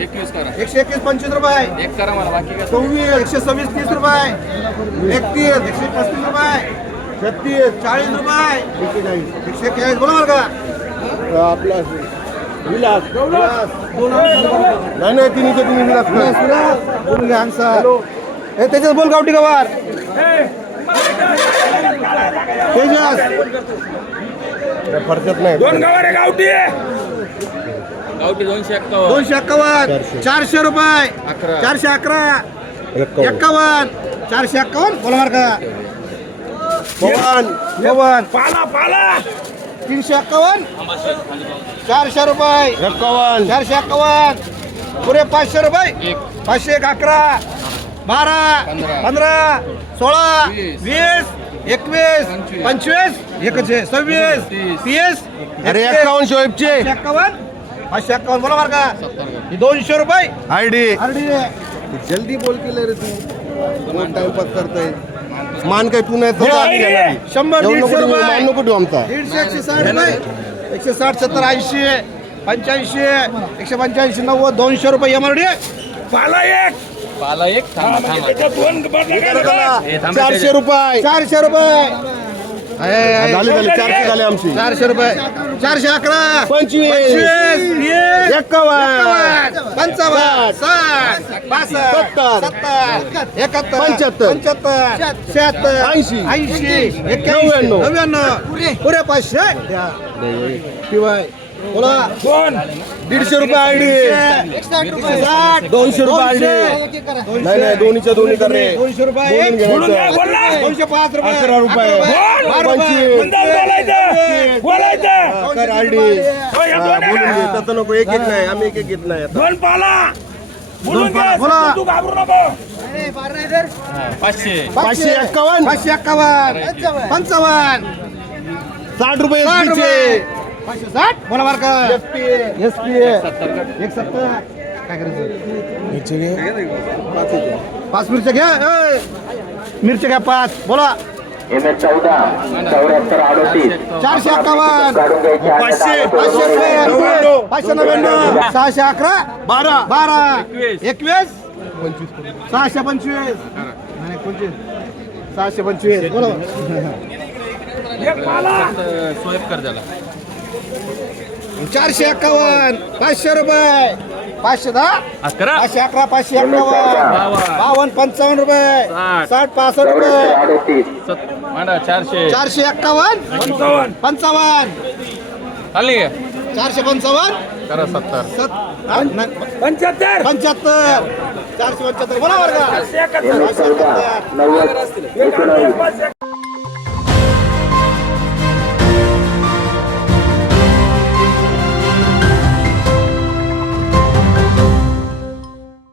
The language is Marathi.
एकशे एकवीस पंचवीस रुपये. एक करा मला बाकी काय? सव्वीस एकशे सव्वीस तीस रुपये. एकतीस एकशे पस्तीस रुपये. छत्तीस चाळीस रुपये. एकशे एक्केचाळीस बोला बरं का. आपला विलास. नाही नाही तिन्ही विलास विलास, विलास. बोलून घ्या आन्सर हे त्याच्यात बोल गावठी गवार. तेजस. फरकत नाही. गावठी. दोनशे एक्कावन्न. दोनशे एक्कावन्न. चारशे. रुपये. अकरा. चारशे अकरा. एक्कावन्न. चारशे एक्कावन्न. बोला बरं का पवन एकावन्न पाला पाला. तीनशे एक्कावन्न. चारशे रुपये. एक्कावन्न. चारशे एक्कावन्न. पुरे पाचशे रुपये. पाचशे एक अकरा. बारा. पंधरा. सोळा. वीस. वीस. एकवीस. पंचवीस. आहे. सव्वीस. तीस. अरे एक्कावन्न शोएबचे. पाचशे एक्कावन्न. पाचशे बोला बरं का ही दोनशे रुपये. I D. अर्धी जल्दी बोल केलं रे तू. टाइमपास करतोय? मान काय तू नाही घेणार आहे. शंभर एवढं दीडशे नको रुपये. मान नको देऊ आमचा. दीडशे एकशे साठ रुपये. एकशे साठ सत्तर ऐंशी पंच्याऐंशी एकशे पंच्याऐंशी नव्वद दोनशे रुपये एम आर डी पाला एक. थांबा थांबा. हे थांबा, चारशे रुपये. चारशे रुपये. झाले झाले चारशे झाले आमची. चारशे रुपये. चारशे अकरा. पंचवीस. पंचवीस. वीस, एक्कावन्न एकावन्न, पंचावन्न. साठ. पासष्ट सत्तर, सत्तर. एकाहत्तर. पंच्याहत्तर, पंच्याहत्तर. शहात्तर. ऐंशी, ऐंशी. एक्क्याऐंशी. नव्याण्णव. पुरे. पाचशे. शिवाय बोला. दीडशे रुपये आय डी. एकशे साठ. दोनशे रुपये आय दोनशे. डी नाही नाही दोन्हीच्या दोन्ही कर रे. दोनशे रुपये. दोनशे पाच रुपये. अकरा रुपये. बारा पंचवीस. पंचवीस. कर आय डी. बोलून घे. तसं नको. एक एक नाही. आम्ही एक एक घेत नाही आता. दोन पाच. बोला. पाचशे. पाचशे एक्कावन्न. पाचशे एक्कावन्न. पंचावन्न. साठ. रुपये. पाचशे साठ. बोला बार का. एस पी एक सत्तर काय करायचं? पाच मिरच्या घ्या. ए. मिरच्या घ्या पाच. बोला. एम एस चौदा चौऱ्याहत्तर अडोतीस. चारशे एक्कावन्न काढून घ्यायचे आहे. पाचशे. पाचशे रुपये. पाचशे नव्याण्णव. सहाशे अकरा. बारा. बारा. एकवीस. सहाशे पंचवीस. नाही, पंचवीस. सहाशे पंचवीस. बरोबर सोयब कर त्याला चारशे एक्कावन्न पाचशे रुपये. पाचशे दहा? अकरा. पाचशे अकरा पाचशे एक्कावन्न बावन्न. पंचावन्न रुपये. साठ. पासष्ट रुपये. चारशे. चारशे एक्कावन्न पंचावन्न. चालली का चारशे पंचावन्न? करा सत्तर. सत पंच्याहत्तर. पंच्याहत्तर. चारशे पंच्याहत्तर. बोला बरं का नव्वद. एकोणावीस